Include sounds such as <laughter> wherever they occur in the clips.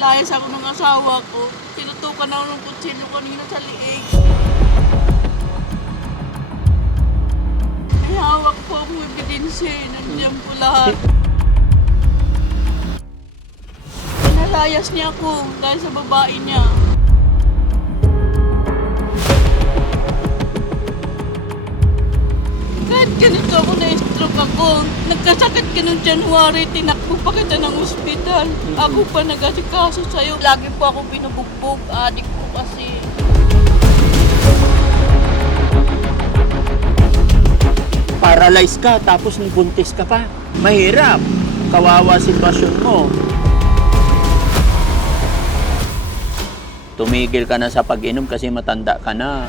Pinalayas ako ng asawa ko. Tinutukan ako ng kutsilyo kanina sa liig. May hawak po akong ebidensya eh. Nandiyan po lahat. Pinalayas niya ako dahil sa babae niya. Kahit ganito ako na-stroke ako, nagkasakit ka noong January, tinakbo pa kita ng ospital. Ako pa nag-asikaso sa'yo. Lagi po ako binubugbog, adik ko kasi. Paralyze ka tapos buntis ka pa. Mahirap. Kawawa sitwasyon mo. Tumigil ka na sa pag-inom kasi matanda ka na.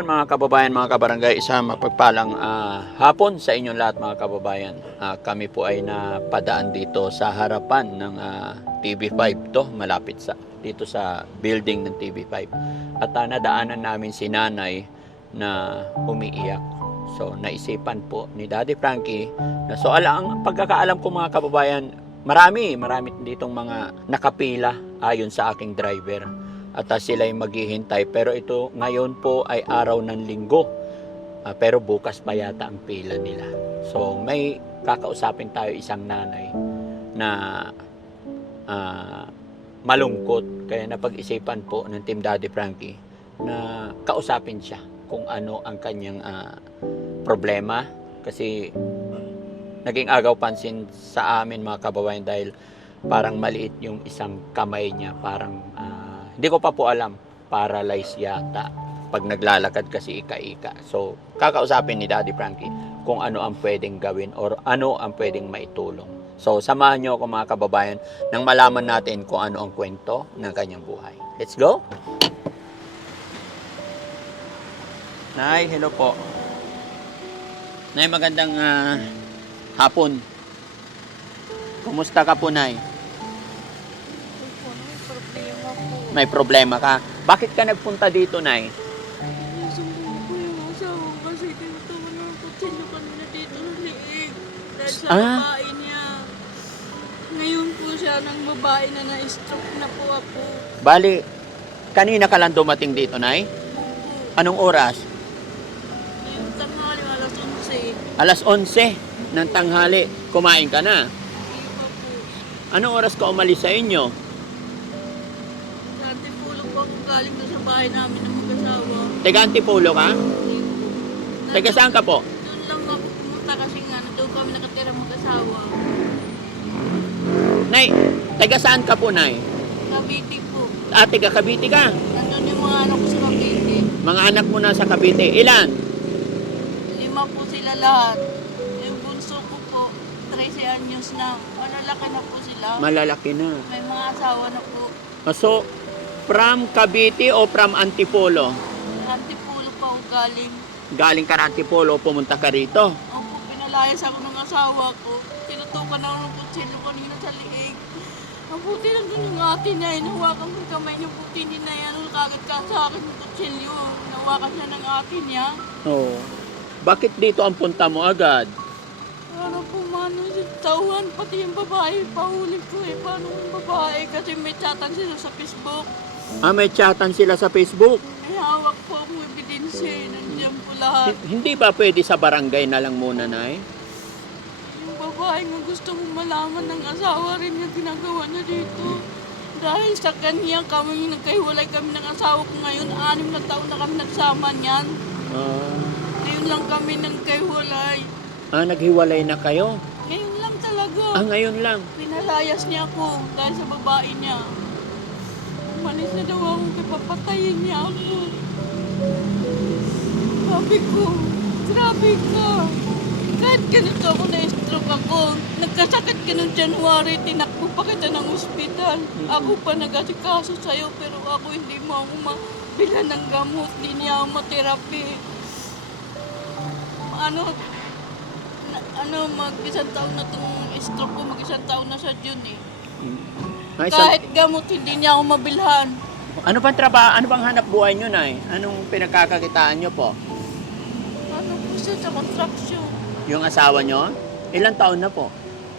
Ayun mga kababayan, mga kabarangay, isang mapagpalang ah, hapon sa inyong lahat mga kababayan. Ah, kami po ay napadaan dito sa harapan ng ah, TV5 to, malapit sa dito sa building ng TV5. At ah, nadaanan namin si nanay na umiiyak. So naisipan po ni Daddy Frankie na so ala ang pagkakaalam ko mga kababayan, marami, marami ditong mga nakapila ayon sa aking driver at uh, sila ay maghihintay. Pero ito ngayon po ay araw ng linggo. Ah, pero bukas pa yata ang pila nila. So may kakausapin tayo isang nanay na ah, malungkot. Kaya napag-isipan po ng Team Daddy Frankie na kausapin siya kung ano ang kanyang ah, problema. Kasi naging agaw pansin sa amin mga kababayan dahil parang maliit yung isang kamay niya. Parang ah, hindi ko pa po alam. Paralyzed yata. Pag naglalakad kasi ika-ika. So, kakausapin ni Daddy Frankie kung ano ang pwedeng gawin or ano ang pwedeng maitulong. So, samahan niyo ako mga kababayan nang malaman natin kung ano ang kwento ng kanyang buhay. Let's go! Nay, hello po. Nay, magandang ah, hapon. Kumusta ka po, Nay? May problema ka. Bakit ka nagpunta dito, Nay? Nasumbong ko yung asawa ko kasi tinutukan ng kanina dito sa liig. Dahil sa Ah. babae niya. Ngayon po siya ng babae na na-stroke na po ako. Bali, kanina ka lang dumating dito, Nay? Anong oras? Yung tanghali, alas 11. Alas 11 ng tanghali. Kumain ka na. Po. Anong oras ka umalis sa inyo? Bahay namin ng mag-asawa. Taga Antipolo ka? Taga saan ka po? Doon lang ako pumunta kasi nga, doon kami nakatira mag-asawa. Nay, taga saan ka po, Nay? Cavite po. Ah, taga Cavite ka. Nandun yung mga anak ko sa Cavite. Mga anak mo na sa Cavite. Ilan? Lima po sila lahat. Yung bunso ko po, 13 anyos na. Malalaki na po sila. Malalaki na. May mga asawa na po. Ah, So, from Cavite o from Antipolo? Antipulo pa ako galing. Galing ka ng Antipolo, pumunta ka rito. Opo, pinalayas ako ng asawa ko. Tinutukan ako ng kutsilyo kanina sa liig. Mabuti lang din yung ate niya. Inawakan ko yung kamay niya. Buti hindi na yan. Kagad ka sa akin yung kutsilyo. Nawakan siya ng ate niya. Oo. Bakit dito ang punta mo agad? Ano po mano si tauhan, pati yung babae, pahuli ko eh. Paano yung babae? Kasi may chatan sila sa Facebook. Ah, may chatan sila sa Facebook. May hawak po akong ebidensya eh. Nandiyan po lahat. H- Hindi ba pwede sa barangay na lang muna, Nay? Yung babae nga gusto mong malaman ng asawa rin yung ginagawa niya dito. Dahil sa kanya kami nagkahiwalay kami ng asawa ko ngayon. Anim na taon na kami nagsama niyan. Ah, Ngayon lang kami nagkahiwalay. Ah, naghiwalay na kayo? Ngayon lang talaga. Ah, ngayon lang. Pinalayas niya ako dahil sa babae niya. Umalis na daw ako kaya papatayin niya ako. Sabi ko, grabe ka. Kahit ganito ako na-stroke ako. Nagkasakit ka noong January, tinakbo pa kita ng ospital. Ako pa nag-asikaso sa'yo pero ako hindi mo ako mabila ng gamot. Hindi niya ako materapi. Ano, na, ano, mag-isang taon na itong stroke ko, mag-isang taon na sa June eh. Ay, sa- Kahit gamot, hindi niya ako mabilhan. ano bang trabaho, ano bang hanap buhay nyo, Nay? Anong pinagkakakitaan nyo po? Ano po siya sa construction? Yung asawa nyo? Ilang taon na po?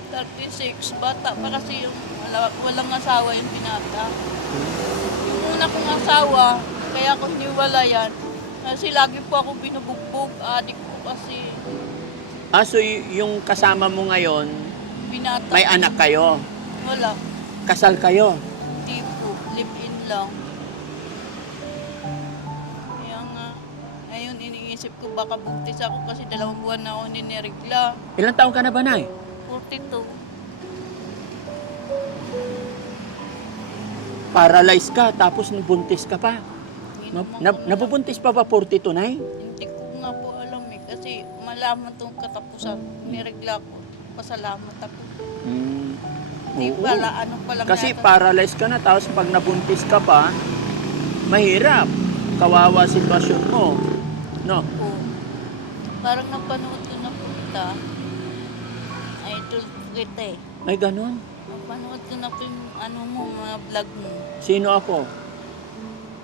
36, bata pa kasi yung wala, walang asawa yung pinata. Yung una kong asawa, kaya ako hiniwala yan. Kasi lagi po ako binubugbog, adik po kasi Ah, so y- yung kasama mo ngayon, binata. may anak kayo? Wala, Kasal kayo? hindi po, live-in lang. Kaya nga, ngayon iniisip ko baka bugtis ako kasi dalawang buwan na ako ninirigla. Ilang taon ka na ba, Nay? 42. Paralyzed ka, tapos nabuntis ka pa. Hindi Na, naman na, ko nabubuntis pa ba 42, Nay? Hindi ko nga po alam eh. Kasi malaman tong katapusan. Nirigla ko. Pasalamat ako. Hmm. Hindi Oo. pala, ano pala Kasi yata. paralyzed ka na, tapos pag nabuntis ka pa, mahirap. Kawawa sitwasyon mo. No? po. Parang napanood ko na punta. Idol kita eh. Ay, ganun. Napanood ko na po yung ano mo, mga vlog mo. Sino ako?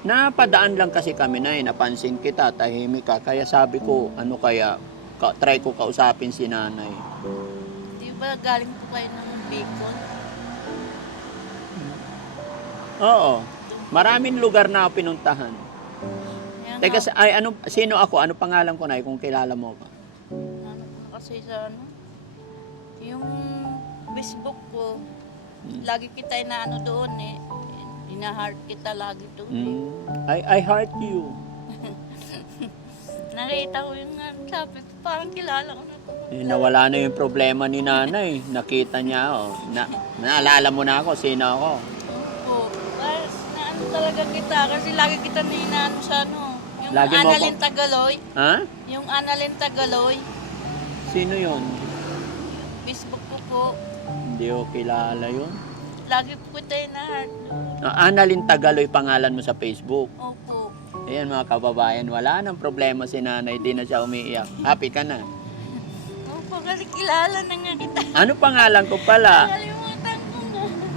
Napadaan lang kasi kami na eh, napansin kita, tahimik ka. Kaya sabi ko, ano kaya, ka, try ko kausapin si nanay. Di ba galing po kayo ng Bicol? Oo. Maraming lugar na ako pinuntahan. Kaya Teka, sa- ay, ano, sino ako? Ano pangalan ko na kung kilala mo ko? ano ko na kasi sa ano, yung Facebook ko, Hmm. lagi kita na ano doon eh. Ina-heart kita lagi doon eh. Mm. I, I heart you. <laughs> Nakita ko yung ano, sabi ko, parang kilala ko na. Eh, nawala na yung problema ni nanay. Nakita niya, oh. Na, naalala mo na ako, sino ako. Ano talaga kita, kasi lagi kita na inaano sa ano. Yung Lagi Annalyn ako- Tagaloy. Ha? Yung Annalyn Tagaloy. Sino yon? Facebook ko po. Hindi ko kilala yun. Lagi po kita ina-heart. Ah, Annalyn Tagaloy pangalan mo sa Facebook. Opo. Ayan mga kababayan, wala nang problema si nanay, di na siya umiiyak. Happy ka na. Opo, kasi kilala na nga kita. Ano pangalan ko pala?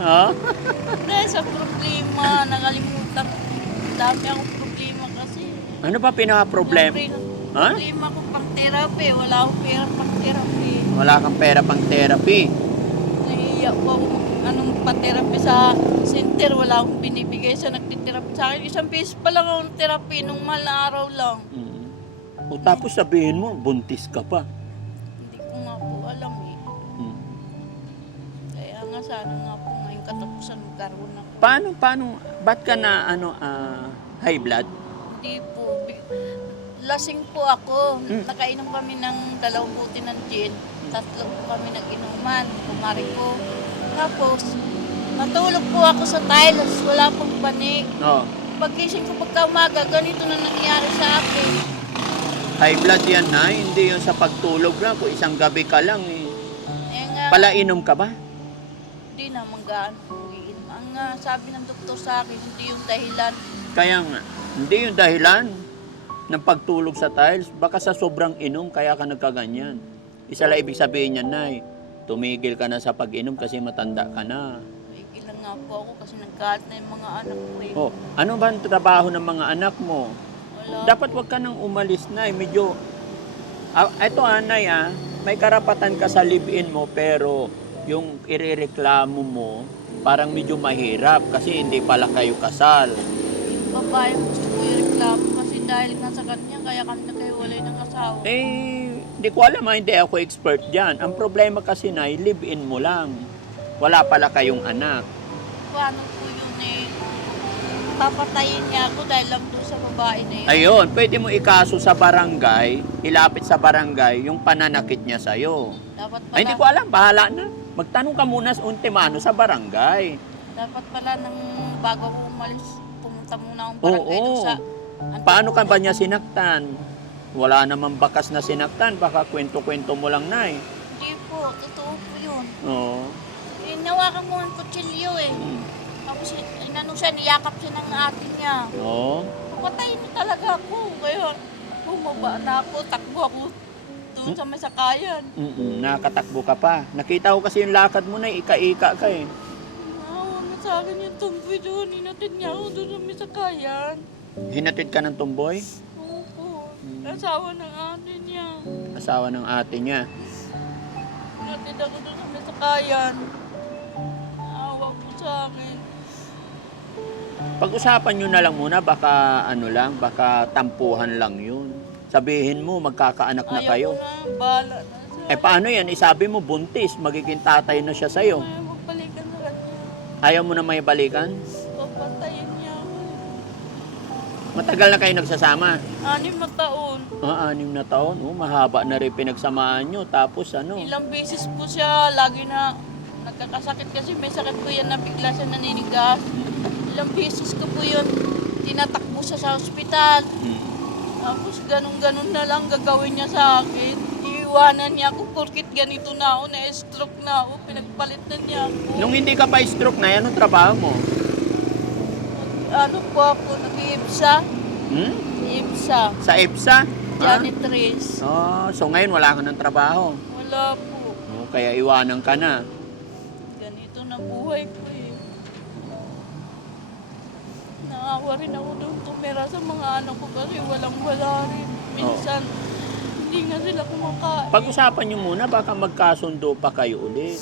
Ko. Ha? Dahil sa problema, nakalimutan ko. Dami akong problema kasi. Ano ba pinaka-problem? Siyempre, Ha? Problema ko pang therapy. Wala akong pera pang therapy. Wala kang pera pang therapy. Nahiya ako anong pa-therapy sa center. Wala akong binibigay sa nagtitherapy sa akin. Isang piso pa lang akong therapy nung mahal na araw lang. Mm. O tapos sabihin mo, buntis ka pa. Hindi ko nga po alam eh. Mm. Kaya nga sana nga po katapusan magkaroon ako. Paano, paano, ba't ka na, ano, ah, high blood? Hindi po. Bi- Lasing po ako. Mm. Nakainom kami ng dalawang buti ng gin. Tatlo po kami nag-inuman. Kumari ko. Tapos, natulog po ako sa tiles. Wala pong panik. No. Pagkising ko pagka umaga, ganito na nangyari sa akin. High blood yan na, hindi yun sa pagtulog lang. Kung isang gabi ka lang, eh. Eh nga, Palainom ka ba? Hindi naman gaano kong iinom. Ang ah, sabi ng doktor sa akin, hindi yung dahilan. Kaya nga, hindi yung dahilan ng pagtulog sa tiles. Baka sa sobrang inom, kaya ka nagkaganyan. Isa lang ibig sabihin niyan, Nay. Tumigil ka na sa pag-inom kasi matanda ka na. May ilang nga po ako kasi nagkaat na yung mga anak ko eh. Oh, ano ba ang trabaho ng mga anak mo? Wala. Dapat wag ka nang umalis na. Medyo, ah, eto anay ah, may karapatan ka sa live-in mo pero yung irereklamo mo parang medyo mahirap kasi hindi pala kayo kasal. babae gusto ko i-reklamo kasi dahil nga sa kanya, kaya kami nagkahiwalay ng asawa. Eh, hindi ko alam hindi ako expert dyan. Ang problema kasi na, live-in mo lang. Wala pala kayong anak. Paano po yun eh? papatayin niya ako dahil lang doon sa babae na yun. Ayun, pwede mo ikaso sa barangay, ilapit sa barangay yung pananakit niya sa'yo. Dapat pala, Ay, hindi ko alam, bahala na. Magtanong ka muna sa ultimano sa barangay. dapat pala nang bago umalis, pumunta muna akong barangay Oo. doon sa... Ano, Paano ka ba niya sinaktan? Wala namang bakas na sinaktan, baka kwento-kwento mo lang na eh. Hindi po, totoo po yun. Oo. Eh, nawakan mo ang kutsilyo eh. Mm. Tapos inano siya, niyakap siya ng ate niya. Oo. Papatayin niya talaga ako. Kaya bumaba na ako, takbo ako doon sa may sakayan. Mm-mm, nakatakbo ka pa. Nakita ko kasi yung lakad mo na ika-ika ka eh. Naawa nga sa akin yung tumboy doon. Inatid niya ako doon sa may sakayan. Hinatid ka ng tumboy, Opo. Asawa ng ate niya. asawa ng ate niya. Inatid ako doon sa may sakayan. Naawa po sa akin. Pag-usapan nyo na lang muna, baka ano lang, baka tampuhan lang yun. Sabihin mo, magkakaanak na kayo. ko na, bahala na siya. Eh paano yan? Isabi mo, buntis, magiging tatay na siya sa'yo. Ayaw sa kanya. Ayaw mo na may balikan? Papatayin niya ako. Matagal na kayo nagsasama. Anim na taon. Ah, anim na taon. Oh, mahaba na rin pinagsamaan nyo. Tapos ano? Ilang beses po siya, lagi na nagkakasakit kasi may sakit po yan na bigla siya naninigas. Ilang beses ko po yun, tinatakbo siya sa ospital. Hmm. Tapos ganun-ganun na lang gagawin niya sa akin. Iiwanan niya ako porkit ganito na ako, na-stroke na ako, pinagpalit na niya ako. Nung hindi ka pa stroke na, anong trabaho mo? Ano po ako, nag-iipsa. Hmm? Iipsa. Sa EPSA? Ha? Janitress. Oh, so ngayon wala ka ng trabaho. Wala po. Oh, kaya iwanan ka na. Ganito na buhay ko eh. Naawa rin ako doon tumira sa mga anak ko kasi walang wala rin. Minsan, hindi na sila kumakain. Pag-usapan nyo muna, baka magkasundo pa kayo ulit.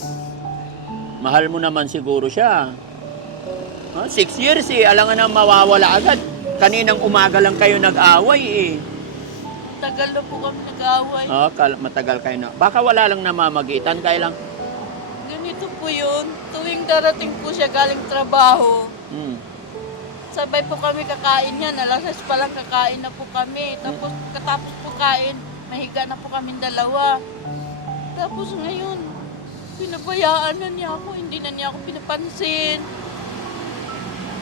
Mahal mo naman siguro siya. Ha? Six years eh, alangan na mawawala agad. Kaninang umaga lang kayo nag-away eh. Tagal na po kami nag-away. Oh, kal- matagal kayo na. Baka wala lang namamagitan, kaya lang. Ganito po yun. Tuwing darating po siya galing trabaho. Sabay po kami kakain niya. Nalasas pa lang kakain na po kami. Tapos katapos po kain, mahiga na po kami dalawa. Tapos ngayon, pinabayaan na niya ako. Hindi na niya ako pinapansin.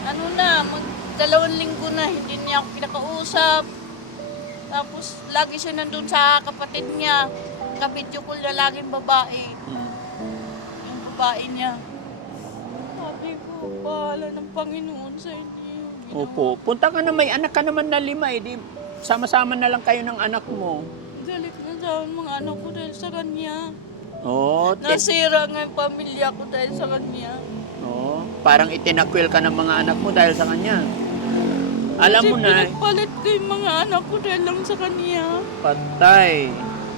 Ano na, mag dalawang linggo na, hindi niya ako pinakausap. Tapos lagi siya nandun sa kapatid niya. Kabidyo ko na laging babae. Yung babae niya. Sabi ko, bahala ng Panginoon sa inyo. Opo. Punta ka na, may anak ka naman na lima eh. Di, sama-sama na lang kayo ng anak mo. Galit na sa mga anak ko dahil sa kanya. Oh, ti- Nasira nga yung pamilya ko dahil sa kanya. oh, parang itinakwil ka ng mga anak mo dahil sa kanya. Alam Kasi mo na, pinagpalit ko yung mga anak ko dahil lang sa kanya. patay.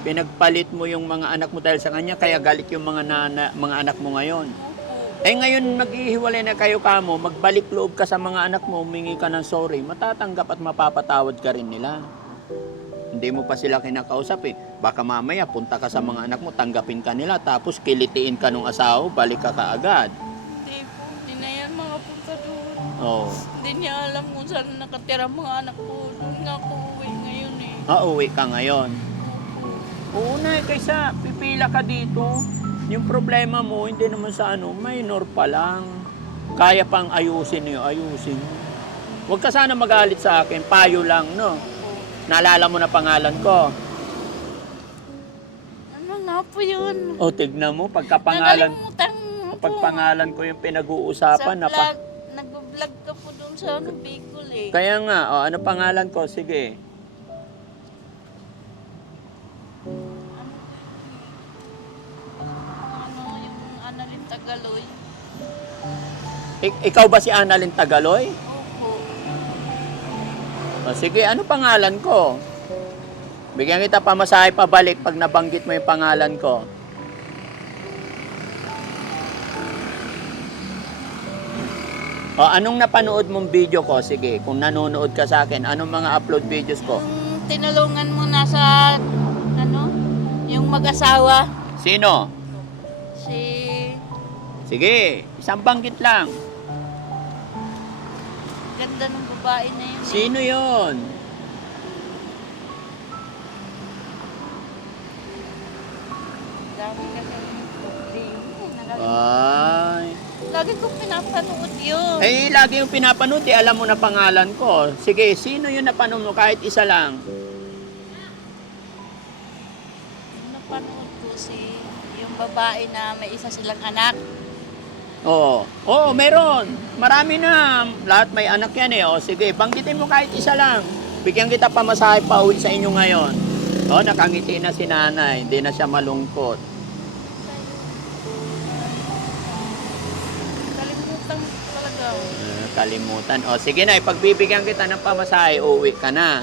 Pinagpalit mo yung mga anak mo dahil sa kanya, kaya galit yung mga, nana, mga anak mo ngayon. Eh ngayon maghihiwalay na kayo kamo, magbalik loob ka sa mga anak mo, humingi ka ng sorry, matatanggap at mapapatawad ka rin nila. Hindi mo pa sila kinakausap eh. Baka mamaya punta ka sa mga anak mo, tanggapin ka nila, tapos kilitiin ka nung asawa, balik ka kaagad. Hindi po, hindi na yan mga punta doon. Oh. Hindi niya alam kung saan nakatira mga anak ko. Doon nga ako uwi ngayon eh. Ah, uwi ka ngayon. Oo na, eh, kaysa pipila ka dito. Yung problema mo, hindi naman sa ano, minor pa lang. Kaya pang ayusin niyo, ayusin niyo. Huwag ka sana magalit sa akin, payo lang, no? Naalala mo na pangalan ko. Ano na po yun? O, tignan mo, pagkapangalan, Nakalimutan mo po. pagpangalan ko yung pinag-uusapan, sa na pa. vlog, nag-vlog ka po doon sa ano, Bicol eh. Kaya nga, o, ano pangalan ko? Sige. Ik- ikaw ba si Annalyn Tagaloy? Opo. O, sige, ano pangalan ko? Bigyan kita pamasahe pabalik pag nabanggit mo yung pangalan ko. O, anong napanood mong video ko? Sige, kung nanonood ka sa akin, anong mga upload videos ko? Yung tinulungan mo na sa, ano, yung mag-asawa, Sino? si, Sige, isang banggit lang. Ganda ng babae na yun. eh. Sino yon? Dami kasi Ay. Lagi kong pinapanood yun. Eh, lagi yung pinapanood, eh, alam mo na pangalan ko. Sige, sino yun napanood mo? Kahit isa lang. Napanood ko si yung babae na may isa silang anak. Oo. Oo, meron. Marami na. Lahat may anak yan eh. O, sige, banggitin mo kahit isa lang. Bigyan kita pamasahe pa uwi sa inyo ngayon. O, nakangiti na si nanay. Hindi na siya malungkot. Kalimutan talaga. Ah, kalimutan. O, sige na, ipagbibigyan kita ng pamasahe, uwi ka na.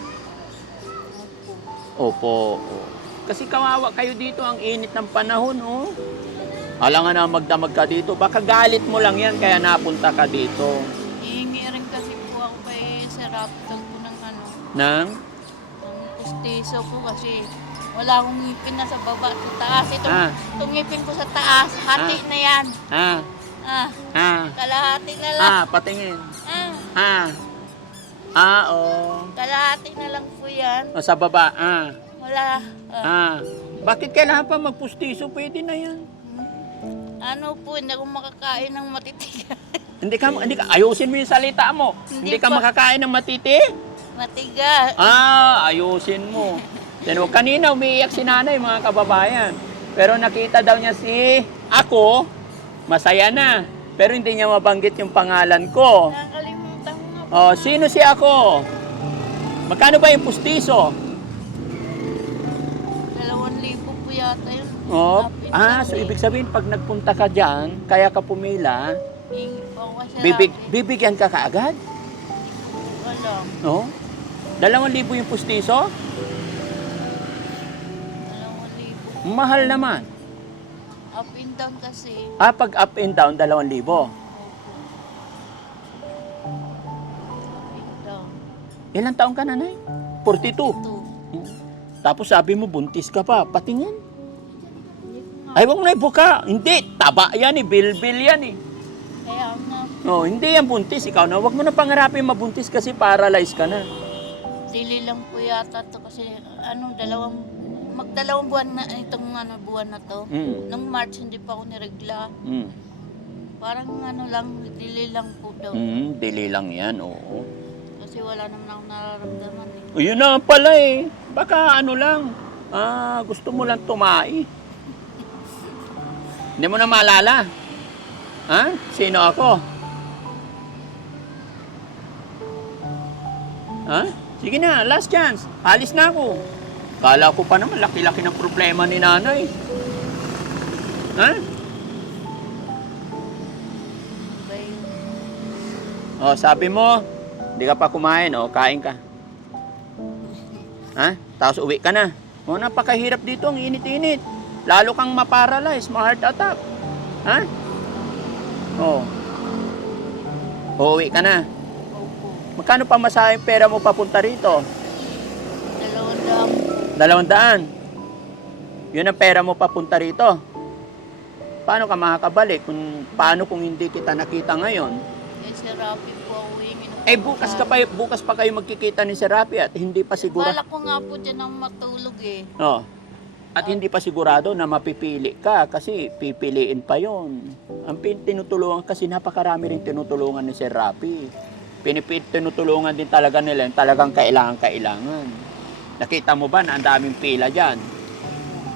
Opo. Kasi kawawa kayo dito, ang init ng panahon, oh. Alam nga na magdamag ka dito. Baka galit mo lang yan, kaya napunta ka dito. Hihingi rin kasi po ako kay Sir Raptor ko ng ano, Nang? ng pustiso ko kasi wala akong ngipin na sa baba sa taas. Itong, Ah. itong ngipin ko sa taas, hati Ah. na yan. Ah, Ah, ah, kalahati na lang. ah, patingin. Ah, Ah. Ah, oh. kalahati na lang po yan. O, sa baba, ah. Wala. ah, Ah. Bakit kailangan pa magpustiso? Pwede na yan. Ano po, hindi ako makakain ng matitigas. <laughs> Hindi ka, hindi ka, ayusin mo yung salita mo. Hindi, Hindi ka pa. makakain ng matiti? Matigas. Ah, ayusin mo. Then, kanina umiiyak si nanay, mga kababayan. Pero nakita daw niya si ako, masaya na. Pero hindi niya mabanggit yung pangalan ko. Nakakalimutan ko nga po. Oh, sino si ako? Magkano ba yung pustiso? Dalawang libo po yata yun. Oh, ah, so ibig sabihin pag nagpunta ka diyan, kaya ka pumila, bibig, bibigyan ka kaagad? Wala. No? Dalawang libo yung pustiso? Dalawang libo. Mahal naman. Up and down kasi. Ah, pag up and down, dalawang libo. Ilang taong ka nanay? 42. Two. Tapos sabi mo, buntis ka pa. Patingin. Ay, wag mo na ibuka. Hindi, taba yan eh. Bilbil yan eh. Kaya nga, No, hindi yan buntis. Ikaw na, wag mo na pangarapin mabuntis kasi paralyzed ka na. dili lang po yata to kasi ano, dalawang, magdalawang buwan na itong ano, buwan na to. Mm. Nung March hindi pa ako niregla. Mm. Parang ano lang, dili lang po daw. Mm, dili lang yan, oo. Kasi wala naman akong nararamdaman eh. O, yun na pala eh. Baka ano lang, ah, gusto mo lang tumai. Hindi mo na maalala. Ha? Sino ako? Ha? Sige na, last chance. Alis na ako. Kala ko pa naman, laki-laki ng problema ni nanay. Ha? Iba yun. O, sabi mo, hindi ka pa kumain, o, kain ka. Ha? Tapos uwi ka na. O, napakahirap dito, ang init-init. Lalo kang maparalyze, ma-heart attack. Ha? O. Uuwi ka na. Magkano pa masayang pera mo papunta rito? Dalawang daan. Yun ang pera mo papunta rito. Paano ka makakabalik? Kung, paano kung hindi kita nakita ngayon? kay Sir Rafi po ng Eh bukas ka pa bukas pa kayo magkikita ni Sir Rapi at hindi pa siguro. Balak ko nga po dyan ang matulog eh. Oh. At hindi pa sigurado na mapipili ka kasi pipiliin pa yon. Ang tinutulungan kasi napakarami rin tinutulungan ni Sir Rapi. Pinipit tinutulungan din talaga nila yung talagang kailangan kailangan. Nakita mo ba na ang daming pila diyan?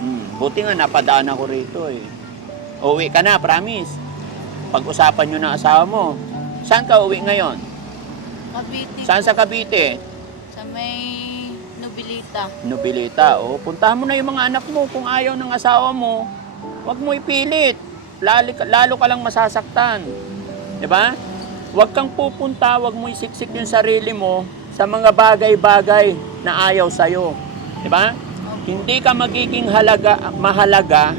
Hmm, buti nga napadaan ako rito eh. Uwi ka na, promise. Pag-usapan nyo ng asawa mo. Saan ka uwi ngayon? Cavite Saan sa Cavite? sa may Nobilita. Nobilita, o puntahan mo na yung mga anak mo kung ayaw ng asawa mo. Huwag mo ipilit. Lalo, lalo ka lang masasaktan. 'Di ba? Huwag kang pupunta, huwag mo isiksik yung sarili mo sa mga bagay-bagay na ayaw sa'yo. 'Di ba? Hindi ka magiging halaga, mahalaga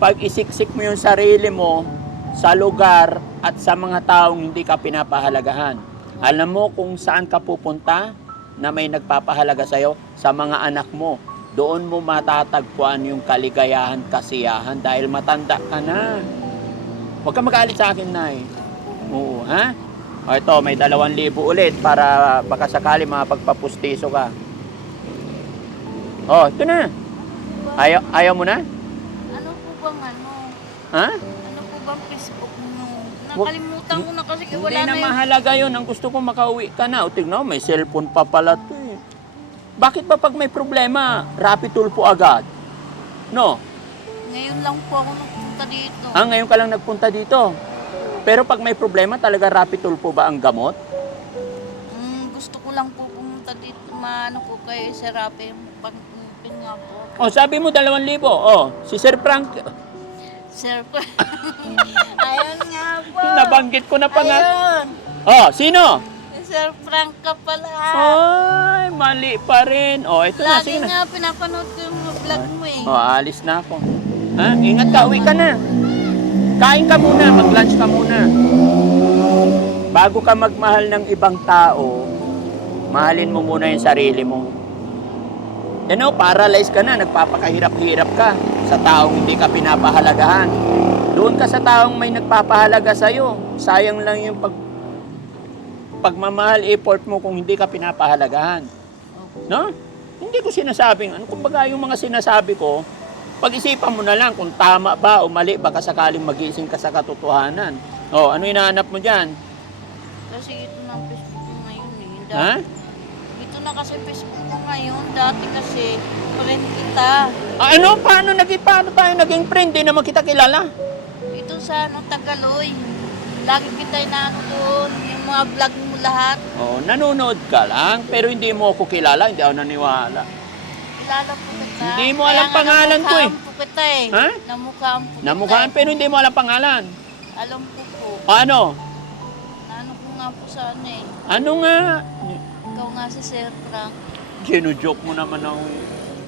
pag isiksik mo yung sarili mo sa lugar at sa mga taong hindi ka pinapahalagahan. Alam mo kung saan ka pupunta na may nagpapahalaga sa'yo sa mga anak mo. Doon mo matatagpuan yung kaligayahan, kasiyahan dahil matanda ka na. Huwag ka magalit sa akin, Nay. Oo, ha? O ito, may dalawang libo ulit para baka sakali mapagpapustiso ka. Oh, ito na. Ayaw, ayaw mo na? Ano po bang ano? Ha? Ano po bang Facebook Nakalimutan ko na kasi Hindi wala na na yung... mahalaga yun. Ang gusto ko makauwi ka na. O tignan may cellphone pa pala to eh. Bakit ba pag may problema, rapid tulpo agad? No? Ngayon lang po ako nagpunta dito. Ah, ngayon ka lang nagpunta dito. Pero pag may problema, talaga rapid tulpo ba ang gamot? Mm, gusto ko lang po pumunta dito. Maano ko kay Sir Rapi. Pag pin nga po. O, sabi mo, dalawang libo. O, si Sir Frank, Sir po. <laughs> Ayun nga po. nabanggit ko na pa nga. Ayun. O, sino? Si Sir Frank ka pala. Ay, mali pa rin. O, ito na, Lagi sige na. nga pinapanood ko yung mga vlog mo eh. O, alis na ako. Ha? Ingat ka, uwi ka na. Kain ka muna, mag-lunch ka muna. Bago ka magmahal ng ibang tao, mahalin mo muna yung sarili mo. You know, paralyzed ka na, nagpapakahirap-hirap ka sa taong hindi ka pinapahalagahan. Doon ka sa taong may nagpapahalaga sa'yo. Sayang lang yung pag pagmamahal effort mo kung hindi ka pinapahalagahan. No? Hindi ko sinasabing, ano kumbaga yung mga sinasabi ko, pag-isipan mo na lang kung tama ba o mali, baka sakaling magising ka sa katotohanan. O, ano hinahanap mo dyan? Kasi ito na ang Facebook ngayon eh. Ha? Na kasi Facebook ko ngayon. Dati kasi, friend kita. Ah, ano? Paano, naging, paano tayo naging friend? Di naman kita kilala. Ito sa ano, Tagaloy. Lagi kita inaano doon. Yung mga vlog mo lahat. O, nanonood ka lang, pero hindi mo ako kilala, hindi ako naniwala. Kilala po kita. Hindi mo alam nga pangalan ko eh. namukhaan po kita eh. Ha? Namukhaan po Namukhaan, kita. pero hindi mo alam pangalan. Alam ko po. O, ano? Ano ko nga po sa ano eh. Ano nga? Ikaw nga si Sir Frank. Ginujoke mo naman ako.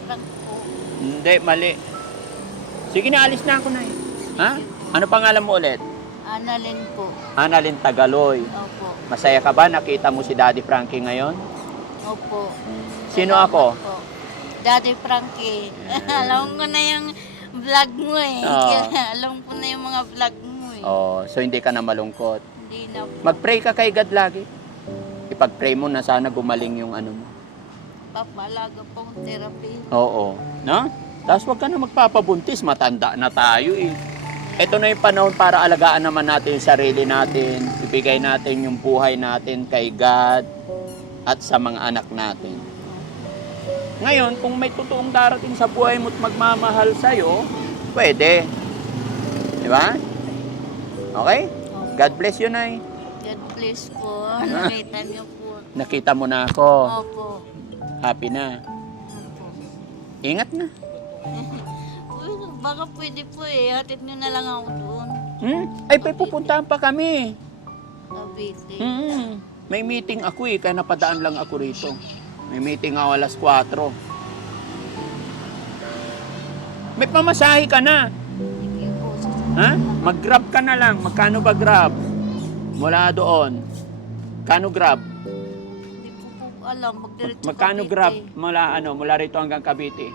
Frank po. Hindi, mali. Sige na, alis na ako na eh. Ha? Ano pangalan mo ulit? Annalyn po. Annalyn Tagaloy. Opo. Masaya ka ba? Nakita mo si Daddy Frankie ngayon? Opo. Sino Salamat ako? po. Daddy Frankie. <laughs> Alam ko na yung vlog mo eh. Oo. <laughs> Alam ko na yung mga vlog mo eh. Oh, so hindi ka na malungkot. Hindi na po. Mag-pray ka kay God lagi. Ipag-pray mo na sana gumaling yung ano mo. Papalaga po ang therapy. Oo. No? Tapos wag ka na magpapabuntis. Matanda na tayo eh. Ito na yung panahon para alagaan naman natin yung sarili natin. Ibigay natin yung buhay natin kay God at sa mga anak natin. Ngayon, kung may totoong darating sa buhay mo at magmamahal sa'yo, pwede. Di ba? Okay? God bless you, Nay. Bless po. Nakita niyo po. Nakita mo na ako. Opo. Happy na. Opo. Ingat na. <laughs> Baka pwede po eh. Hatid niyo na lang ako doon. Hmm? Ay, may pupuntahan pa kami. Cavite. Hmm. May meeting ako eh, kaya napadaan lang ako rito. May meeting ako alas 4. May pamasahe ka na. Ha? Mag-grab ka na lang. Magkano ba grab? Mula doon. Kano grab? Hindi ko po alam. Magdiretso Magkano Cavite. grab mula ano, mula rito hanggang Cavite?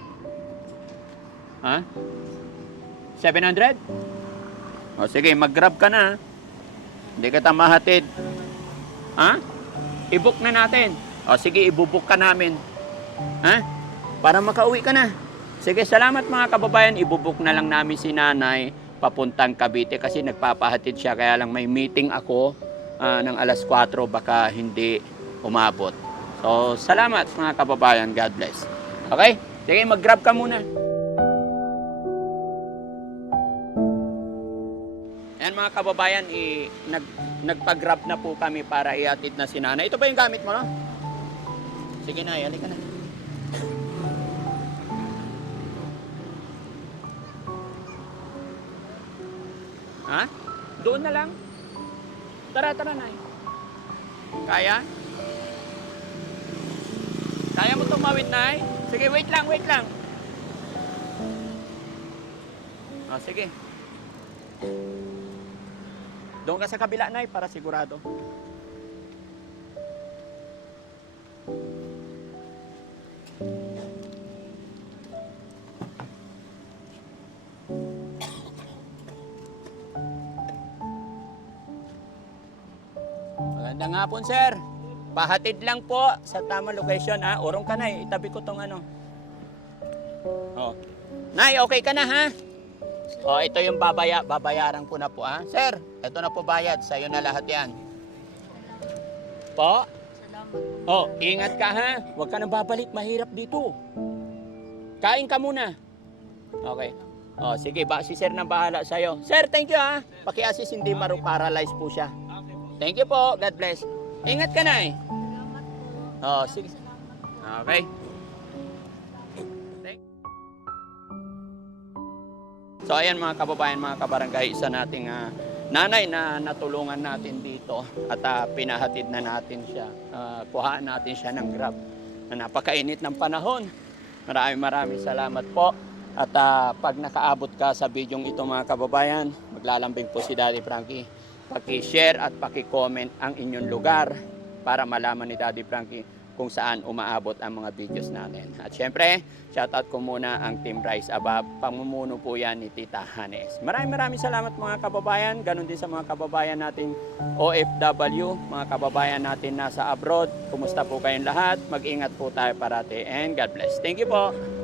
Ha? 700? O sige, mag-grab ka na. Hindi kita mahatid. Ha? I-book na natin. O sige, ibubuk ka namin. Ha? Para makauwi ka na. Sige, salamat mga kababayan. Ibubuk na lang namin si nanay papuntang Cavite kasi nagpapahatid siya. Kaya lang may meeting ako ah, ng alas 4 baka hindi umabot. So, salamat mga kababayan. God bless. Okay? Sige, mag-grab ka muna. Ayan mga kababayan, i, nag, nagpag-grab na po kami para iatid na si nanay. Ito ba yung gamit mo, no? Sige na, halika na. Ha? Doon na lang. Tara, tara na. Kaya? Kaya mo tumawid na Sige, wait lang, wait lang. Ah, sige. Doon ka sa kabila na para sigurado. Hapon, sir. Pahatid lang po sa tamang location, ha? Urong ka na, eh. itabi ko tong ano. Oh. Nay, okay ka na, ha? Oh, ito yung babaya, babayaran ko na po, ha? Sir, ito na po bayad. Sa'yo na lahat yan. Po? Oh, ingat ka, ha? Huwag ka nang babalik. Mahirap dito. Kain ka muna. Okay. Oh, sige, ba si Sir nang bahala sa'yo. Sir, thank you, ha? Paki-assist, hindi maru paralyzed po siya. Thank you po. God bless. Ingat ka na, eh. Oh, sige. Okay. So ayan mga kababayan, mga kabarangay, isa nating ah, nanay na natulungan natin dito at ah, pinahatid na natin siya. Ah, kuhaan natin siya ng grab na napakainit ng panahon. Maraming maraming salamat po. At ah, pag nakaabot ka sa bidyong ito mga kababayan, maglalambing po si Daddy Frankie. Paki-share at paki-comment ang inyong lugar para malaman ni Daddy Frankie kung saan umaabot ang mga videos natin. At syempre, shoutout ko muna ang Team Rise Above. Pamumuno po yan ni Tita Hanes. Maraming maraming salamat mga kababayan. Ganon din sa mga kababayan nating OFW, mga kababayan natin nasa abroad. Kumusta po kayong lahat? Mag-ingat po tayo parati and God bless. Thank you po.